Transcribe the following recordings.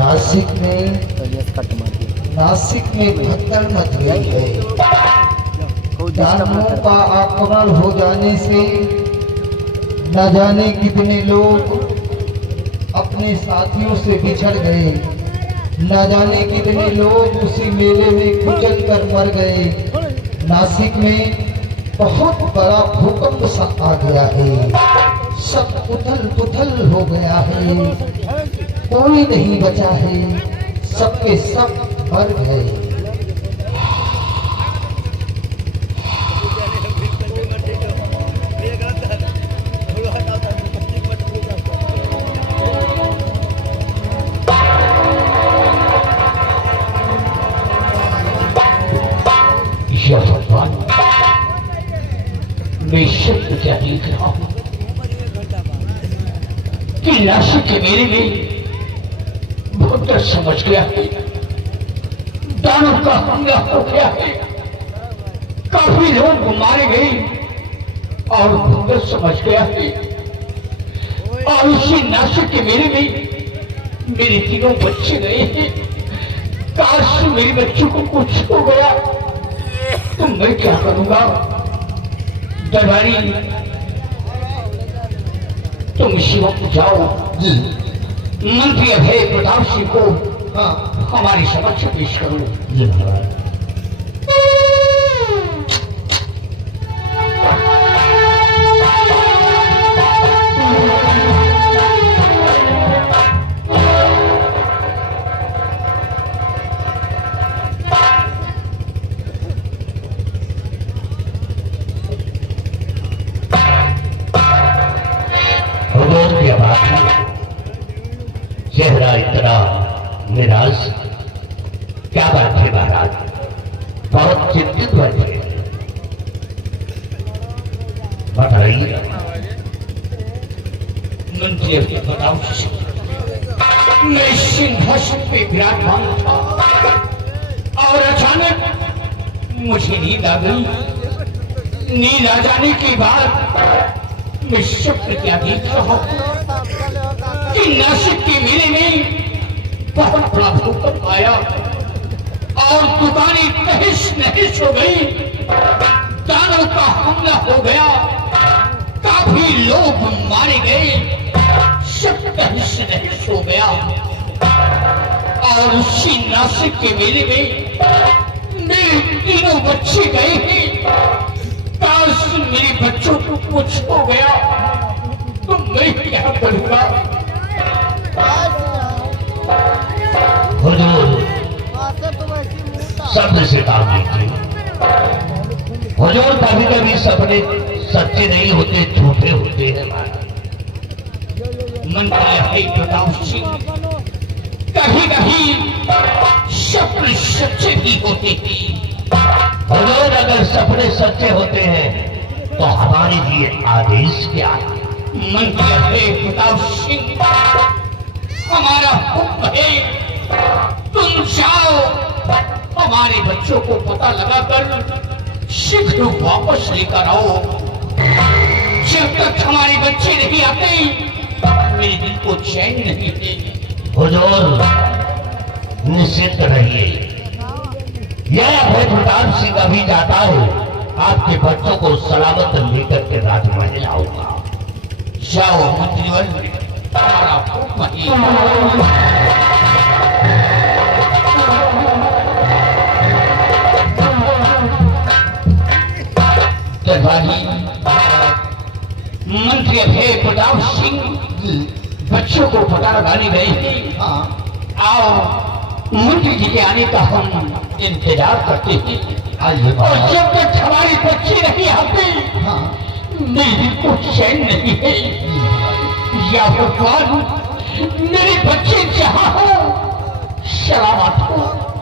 नासिक में भगदड़ मच गई है। जानवरों का आक्रमण हो जाने से न जाने कितने लोग अपने साथियों से बिछड़ गए, न जाने कितने लोग उसी मेले में कुचल कर मर गए। नासिक में बहुत बड़ा भूकंप सा आ गया है, सब उथल पुथल हो गया है, कोई नहीं बचा है, सब के सब मर गए। मैं शब्द क्या देख रहा हूं कि नासिक के मेले में भगदड़ समझ गया है, दानव का हमला हो गया है, काफी लोग मारे गए और भगदड़ समझ गया है। और इसी नासिक के मेले में मेरे तीनों बच्चे गए हैं। काश मेरे बच्चों को कुछ हो गया तो मैं क्या करूंगा। दरबारी तुम इसी वक्त जाओ, मंत्री अभय प्रताप सिंह को हमारे समक्ष पेश करो। जी महाराज। चेहरा इतना निराश, क्या बात है महाराज, बहुत चिंतित बैठे, बताइए। मंत्री बताओ, मैं सिंहासन पे विराजमान था और अचानक मुझे नींद आ गई। नींद आ जाने के बाद मैं स्वप्न क्या देख रहा हूं कि नासिक के मेले में बहुत बड़ा भूकंप आया और दुकानें तहस नहस हो गई, दानव का हमला हो गया, काफी लोग मारे गए, सब तहस नहस हो गया। और उसी नासिक के मेले में मेरे तीनों बच्चे गए हैं। काश मेरे बच्चों को कुछ हो गया तो मैं क्या करूंगा। हुजूर शब्द से काम लीजिए। हुजूर कभी कभी सपने सच्चे नहीं होते, झूठे होते हैं। मंत्री है प्रताप सिंह, कभी कभी सपने सच्चे भी होते हैं। हुजूर अगर सपने सच्चे होते हैं तो हमारे लिए आदेश क्या है। मंत्री है प्रताप सिंह, हमारा हुक्म है, तुम जाओ हमारे बच्चों को पता लगाकर शीघ्र वापस लेकर आओ। जब तक हमारे बच्चे नहीं आते मेरे दिल को चैन नहीं है। हुजूर निश्चित रहिए, यह अभय प्रताप सिंह अभी जाता है, आपके बच्चों को सलामत लेकर के राजमहल आऊंगा। जाओ मंत्रीवर, हमारा हुक्म मंत्री अभय प्रताप सिंह बच्चों को पता लगाने गए हैं। आओ मंत्री जी के आने का हम इंतजार करते हैं और जब तक हमारे बच्चे नहीं आते मेरे को चैन नहीं है। या भगवान मेरे बच्चे जहां हो सलामत हो,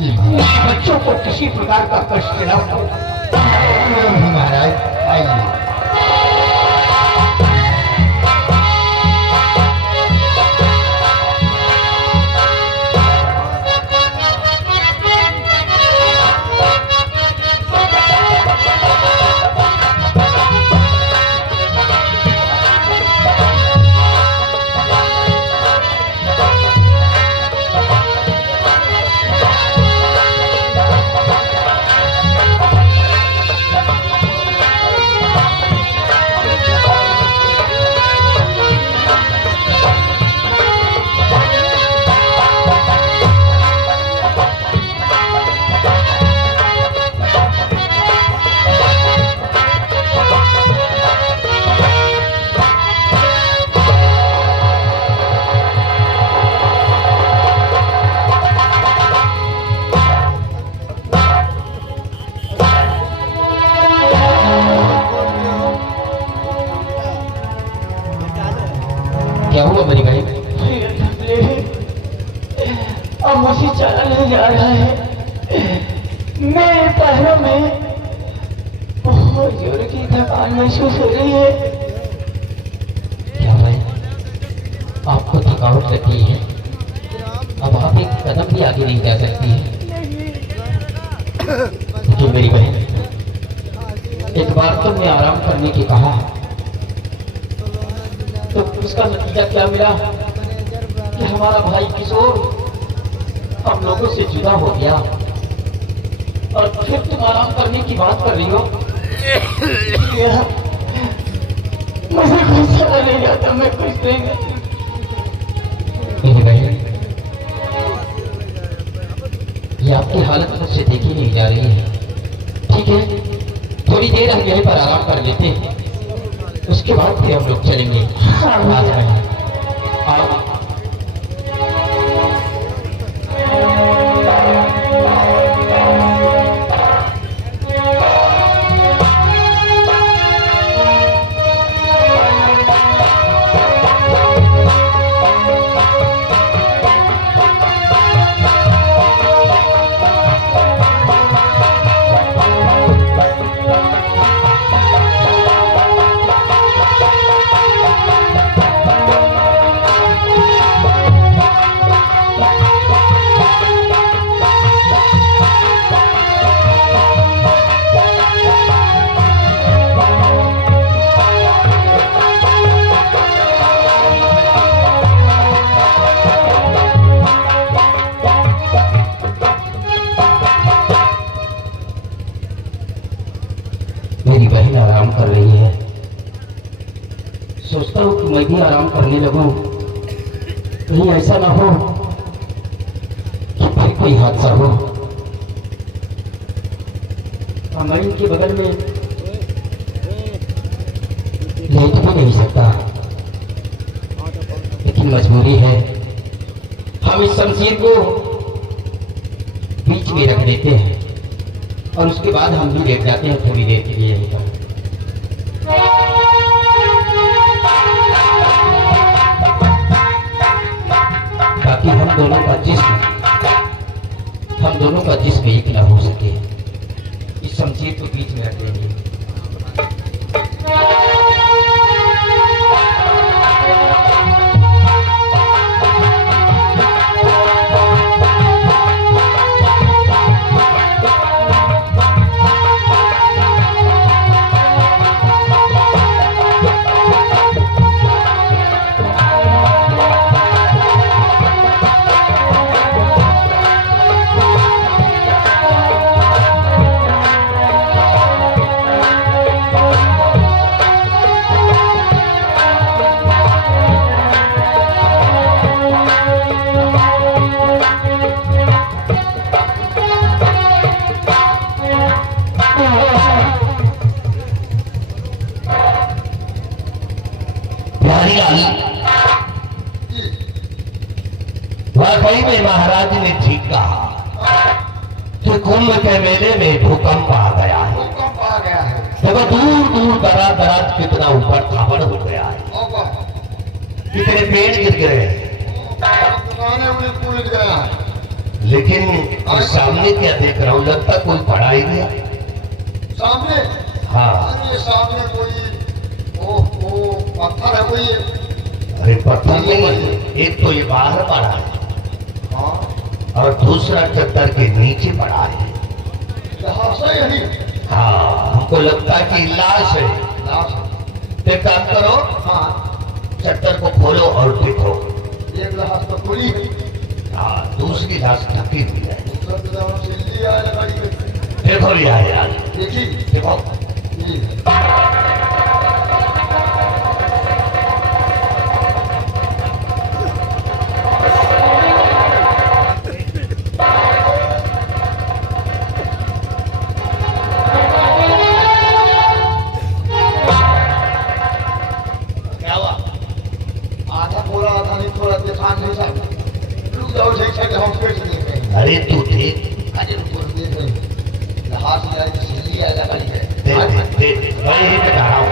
मेरे बच्चों को किसी प्रकार का कष्ट न हो। महाराज आइए। क्या हुआ मेरी बहन? अब मुझे चला नहीं जा रहा है। मेरे पैरों में बहुत जोर की थकान महसूस हो रही है। क्या भाई, आपको थकावट लगती है? अब आप एक कदम भी आगे नहीं जा सकती है। तो मेरी बहन, एक बार तुमने आराम करने की कहा तो उसका नतीजा क्या मिला कि हमारा भाई किशोर हम लोगों से जुदा हो गया, और फिर तुम आराम करने की बात कर रही हो। मुझे कुछ समझ नहीं आता, मैं कुछ नहीं करती। मेरी बहन, ये आपकी हालत मुझसे देखी नहीं जा रही है। ठीक है, थोड़ी देर हम यहीं पर आराम कर लेते हैं, उसके बाद फिर हम लोग चलेंगे। आज आओ। मेरी बहन आराम कर रही है, सोचता हूँ कि मैं भी आराम करने लगूं। कहीं ऐसा ना हो कि फिर कोई हादसा हो। मैं इनके बगल में लेट भी नहीं सकता, लेकिन मजबूरी है। हम इस शमशीर को बीच में रख देते हैं और उसके बाद हम भी लेट जाते हैं थोड़ी देर के लिए यहीं पर। ताकि हम दोनों का जिस्म एक ना हो सके। इस शमशीर को बीच में रख देंगे। वाकई में महाराज ने ठीक कहा कि कुंभ के मेले में भूकंप आ गया है। देखो दूर दूर दराज दराज कितना ऊपर खाबड़ हो गया है, कितने पेड़ गिर गए, लेकिन सामने क्या देख रहा हूँ, लगता कोई पड़ा ही नहीं सामने। हाँ, अरे सामने कोई ओ पत्थर है कोई। अरे पत्थर नहीं, एक तो ये बाहर पड़ा है और दूसरा चद्दर के नीचे पड़ा है। यही हाँ, हमको लगता है कि लाश है। एक काम करो, हाँ, चद्दर को खोलो और देखो। एक लाश तो खुली है, हाँ, दूसरी लाश ढकी हुई है। सिल्ली है लकड़ी में। देखो लिया है यार, देखी देखो। अरे तू देख, अरे देख रहे हाथ में आई सिल्ली है लकड़ी है। देख मैं यही बता रहा हूँ।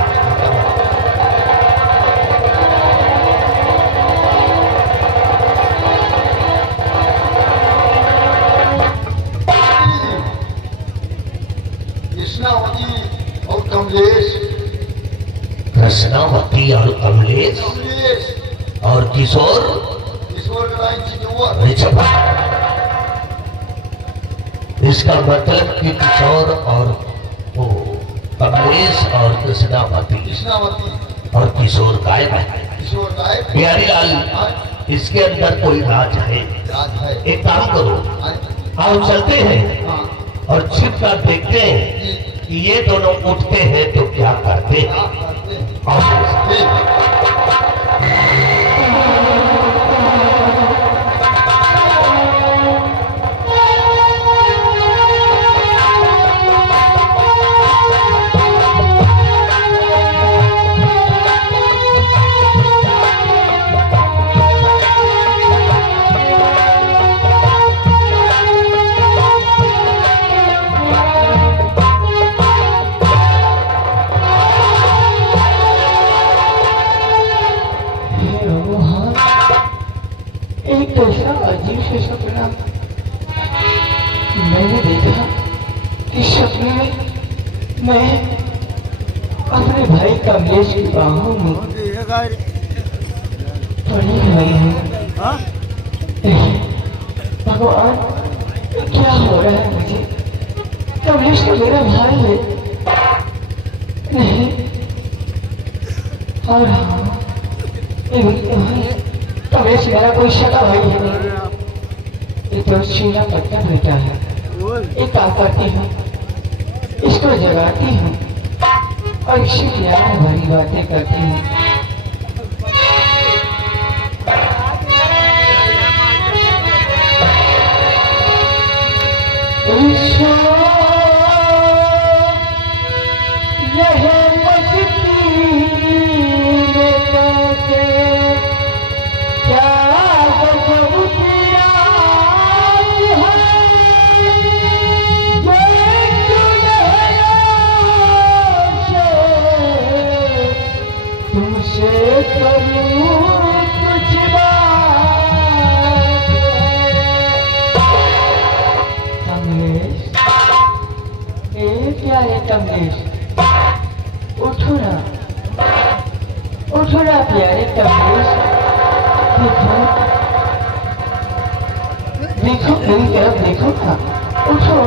किशोर किशोर कराएंची किंवा नहीं छपा। इसका मतलब कि किशोर और वो कमलेश और कृष्णावती कृष्णावती और किशोर गायब है। किशोर गायब प्यारी लाल, इसके अंदर कोई राज है। राज है। एक काम करो, आओ चलते हैं हाँ और छिप कर देखते हैं कि ये दोनों उठते हैं तो क्या करते हैं। आप करते हैं। आओ। ठीक। हे भगवान, एक ऐसा अजीब सा सपना मैंने देखा कि सपने में मैं अपने भाई कमलेश की बाहों में पड़ी हुई हूँ। भगवान, क्या हो रहा है मुझे? कमलेश तो मेरा भाई है। नहीं, और हाँ, कमलेश मेरा कोई सगा भाई है नहीं। ये तो सीना पत्थर बेटा है। ये काम करती हूँ, इसको जगाती हूँ और इसी प्यार भरी बातें करती हूँ। तुमसे करूं कुछ बात कमलेश, प्यारे कमलेश, उठो ना प्यारे कमलेश। देखो देखो मेरी तरफ देखो ना, उठो।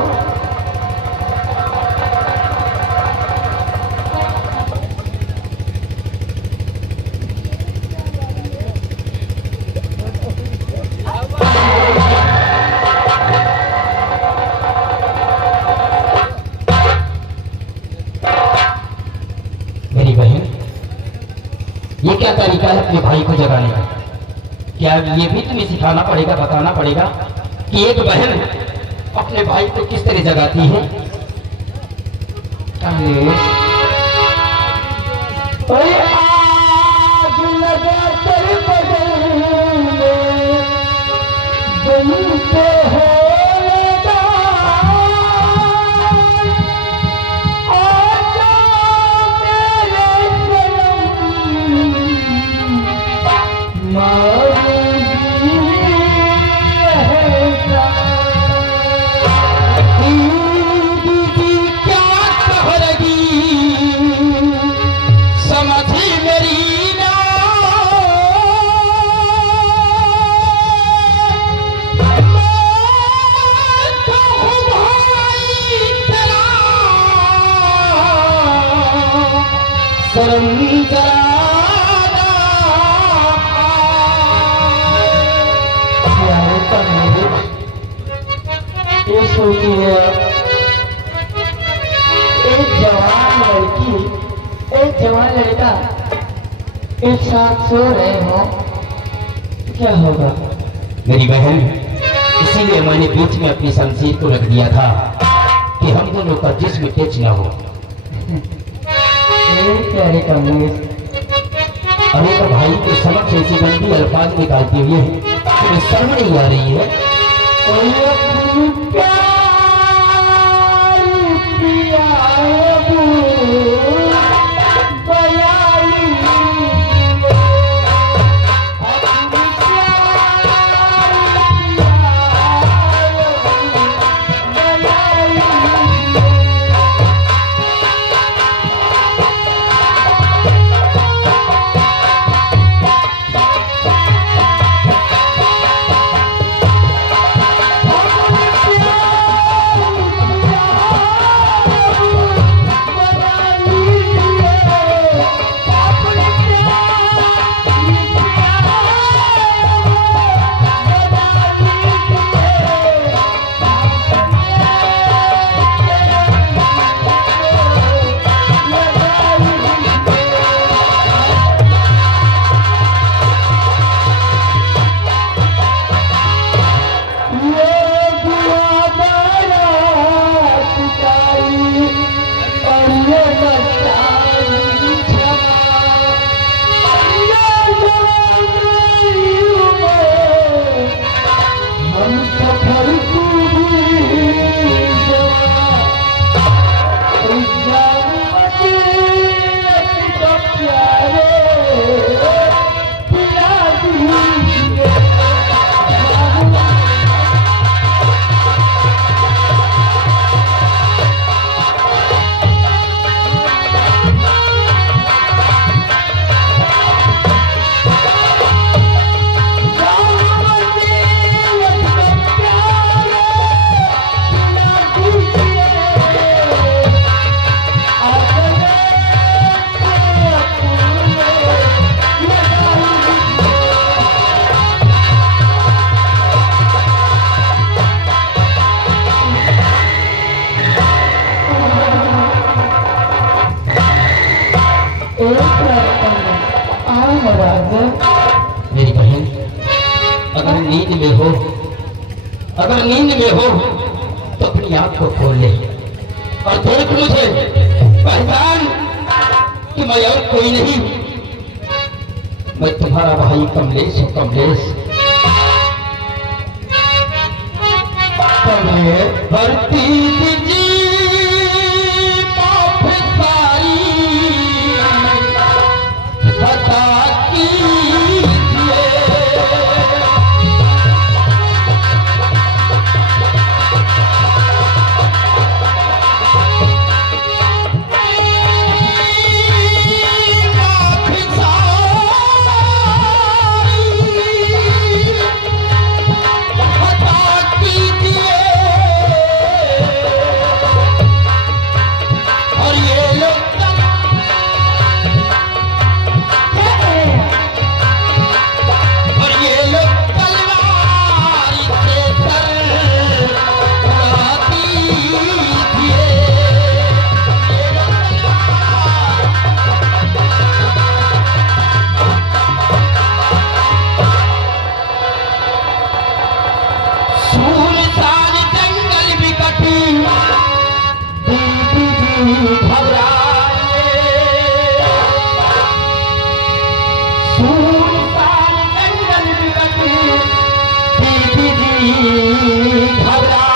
मेरी बहन, ये क्या तरीका है अपने भाई को जगाने का? क्या ये भी तुम्हें सिखाना पड़ेगा, बताना पड़ेगा कि एक बहन अपने भाई को किस तरह जगाती है? कमलेश, ओए आग लगा कर बदल में बनते हो ये सोचिए, एक जवान लड़की, एक जवान लड़का एक साथ सो रहे हो, क्या होगा? मेरी बहन, इसीलिए मैंने बीच में अपनी शमशीर को रख दिया था कि हम दोनों का जिस्म टच न हो। प्यारे कमलेश, अरे तो भाई के समक्ष ऐसी गंदी अल्फाज निकालती हुए तुम्हें शर्म नहीं आ रही है? अगर नींद में हो तो अपनी आंख को खोल ले और देख मुझे, पहचान कि मैं और कोई नहीं, मैं तुम्हारा भाई कमलेश हूं। कमलेश भरती जी सारी सदा घबरा